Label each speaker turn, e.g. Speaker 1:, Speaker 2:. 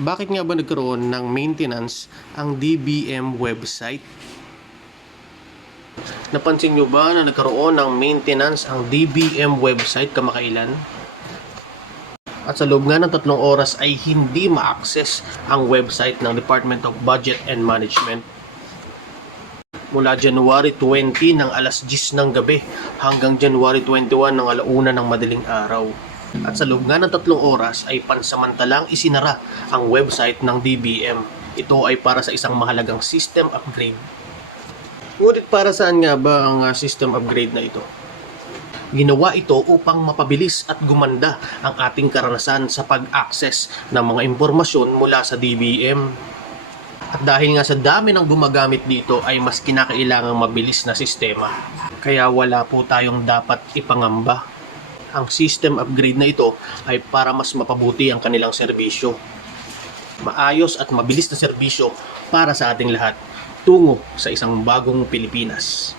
Speaker 1: Bakit nga ba nagkaroon ng maintenance ang DBM website? Napansin nyo ba na nagkaroon ng maintenance ang DBM website kamakailan? At sa loob nga ng tatlong oras ay hindi ma-access ang website ng Department of Budget and Management. Mula January 20 ng alas 10 ng gabi hanggang January 21 ng alauna ng madaling araw. At sa loob nga ng tatlong oras ay pansamantalang isinara ang website ng DBM. Ito ay para sa isang mahalagang system upgrade. Ngunit para saan nga ba ang uh, system upgrade na ito? Ginawa ito upang mapabilis at gumanda ang ating karanasan sa pag-access ng mga impormasyon mula sa DBM. At dahil nga sa dami ng gumagamit dito ay mas kinakailangang mabilis na sistema. Kaya wala po tayong dapat ipangamba. Ang system upgrade na ito ay para mas mapabuti ang kanilang serbisyo. Maayos at mabilis na serbisyo para sa ating lahat tungo sa isang bagong Pilipinas.